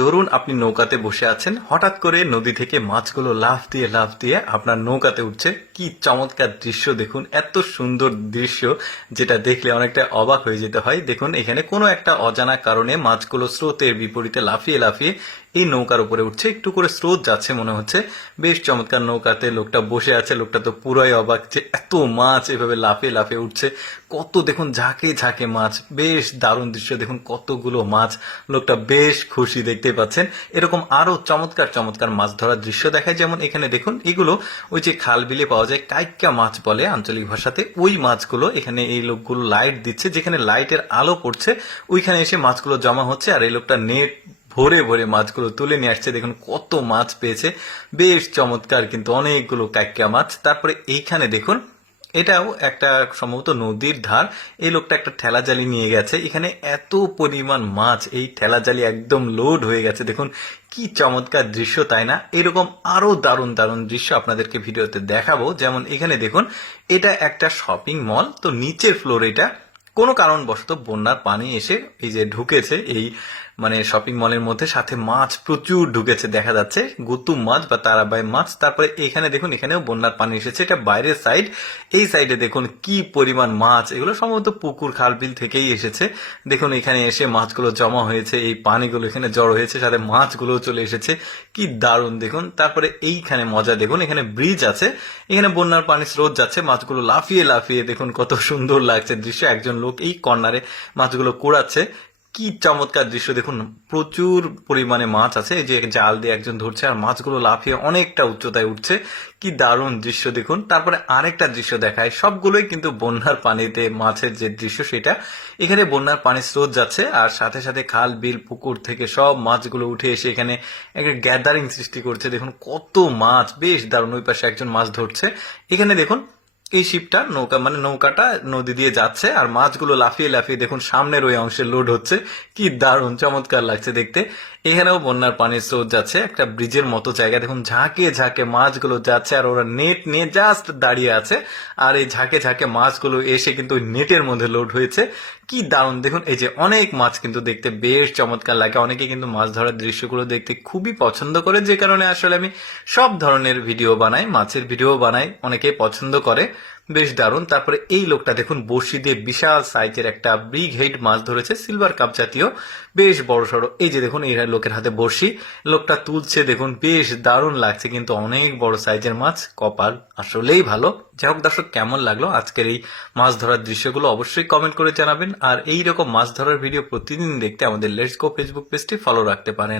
ধরুন আপনি নৌকাতে বসে আছেন, হঠাৎ করে নদী থেকে মাছগুলো লাফ দিয়ে আপনার নৌকাতে উঠছে। কি চমৎকার দৃশ্য দেখুন, এত সুন্দর দৃশ্য যেটা দেখলে অনেকটা অবাক হয়ে যেতে হয়। দেখুন এখানে কোনো একটা অজানা কারণে মাছগুলো স্রোতের বিপরীতে লাফিয়ে এই নৌকার উপরে উঠছে, একটু করে স্রোত যাচ্ছে মনে হচ্ছে। বেশ চমৎকার নৌকাতে লোকটা বসে আছে, লোকটা তো পুরাই অবাক যে এত মাছ এভাবে লাফিয়ে উঠছে। কত দেখুন ঝাঁকে মাছ, বেশ দারুণ দৃশ্য দেখুন, কতগুলো মাছ। লোকটা বেশ খুশি, দেখতে পাচ্ছেন। এরকম আরো চমৎকার মাছ ধরার দৃশ্য দেখায়, যেমন এখানে দেখুন এগুলো ওই যে খাল বিলে পাওয়া যায় কাইক্কা মাছ বলে আঞ্চলিক ভাষাতে, ওই মাছগুলো এখানে এই লোকগুলো লাইট দিচ্ছে, যেখানে লাইটের আলো পড়ছে ওইখানে এসে মাছগুলো জমা হচ্ছে। আর এই লোকটা নেট ভরে মাছগুলো তুলে নিয়ে আসছে। দেখুন কত মাছ পেয়েছে, বেশ চমৎকার, কিন্তু অনেকগুলো কাইক্কা মাছ। তারপরে এইখানে দেখুন এটাও একটা সম্ভবত নদীর ধার। এই লোকটা একটা ঠেলা জালি নিয়ে গেছে, এখানে এত পরিমাণ মাছ, এই ঠেলা জালি একদম লোড হয়ে গেছে। দেখুন কি চমৎকার দৃশ্য, তাই না? এরকম আরো দারুণ দৃশ্য আপনাদেরকে ভিডিওতে দেখাবো। যেমন এখানে দেখুন এটা একটা শপিং মল, তো নিচের ফ্লোর এটা কোনো কারণবশত বন্যার পানি এসে এই যে ঢুকেছে এই মানে শপিং মলের মধ্যে, সাথে মাছ প্রচুর ঢুকেছে দেখা যাচ্ছে, গুতুম মাছ বা তারাবাই মাছ। তারপরে এখানে দেখুন এখানেও বন্যার পানি এসেছে, এটা বাইরের সাইড। এই সাইডে দেখুন কি পরিমাণ মাছ, এগুলো সম্ভবত পুকুর খাল বিল থেকেই এসেছে। দেখুন এখানে এসে মাছগুলো জমা হয়েছে, এই পানিগুলো এখানে জড়ো হয়েছে, সাথে মাছগুলো চলে এসেছে। কি দারুণ দেখুন। তারপরে এইখানে মজা দেখুন, এখানে ব্রিজ আছে, এখানে বন্যার পানি স্রোত যাচ্ছে, মাছগুলো লাফিয়ে দেখুন কত সুন্দর লাগছে দৃশ্য। একজন লোক এই কর্নারে মাছগুলো কুড়াচ্ছে। কি চমৎকার দৃশ্য দেখুন, প্রচুর পরিমাণে মাছ আছে, এই যে জাল দিয়ে একজন ধরছে আর মাছগুলো লাফিয়ে অনেকটা উচ্চতায় উঠছে। কি দারুণ দৃশ্য দেখুন। তারপরে আরেকটা দৃশ্য দেখায়, সবগুলোই কিন্তু বন্যার পানিতে মাছের যে দৃশ্য সেটা। এখানে বন্যার পানি স্রোত যাচ্ছে আর সাথে খাল বিল পুকুর থেকে সব মাছগুলো উঠে এসে এখানে একটা গ্যাদারিং সৃষ্টি করছে। দেখুন কত মাছ, বেশ দারুণ। ওই পাশে একজন মাছ ধরছে। এখানে দেখুন এই শিপটা নৌকা মানে নৌকাটা নদী দিয়ে যাচ্ছে আর মাছগুলো লাফিয়ে দেখুন সামনের ওই অংশে লোড হচ্ছে। কি দারুণ চমৎকার লাগছে দেখতে। এখানেও বন্যার পানির স্রোত যাচ্ছে, একটা ব্রিজের মতো জায়গা দেখুন, ঝাঁকে মাছগুলো যাচ্ছে আর ওরা নেট নিয়ে জাস্ট দাঁড়িয়ে আছে। আর এই ঝাঁকে মাছগুলো এসে কিন্তু ওই নেটের মধ্যে লোড হয়েছে। কি দারুণ দেখুন, এই যে অনেক মাছ কিন্তু দেখতে বেশ চমৎকার লাগে। অনেকে কিন্তু মাছ ধরার দৃশ্যগুলো দেখতে খুবই পছন্দ করে, যে কারণে আসলে আমি সব ধরনের ভিডিও বানাই, মাছের ভিডিও বানাই, অনেকে পছন্দ করে। বেশ দারুণ। তারপরে এই লোকটা দেখুন বড়শি দিয়ে বিশাল সাইজের একটা বিগ হেড মাছ ধরেছে, সিলভার কাপ জাতীয়, বেশ বড় সড়ো। এই যে দেখুন এই লোকের হাতে বড়শি, লোকটা তুলছে, দেখুন বেশ দারুণ লাগছে, কিন্তু অনেক বড় সাইজের মাছ, কপাল আসলেই ভালো। যাই হোক দর্শক, কেমন লাগলো আজকের এই মাছ ধরার দৃশ্যগুলো অবশ্যই কমেন্ট করে জানাবেন। আর এই রকম মাছ ধরার ভিডিও প্রতিদিন দেখতে আমাদের লেটস গো ফেসবুক পেজটি ফলো রাখতে পারেন।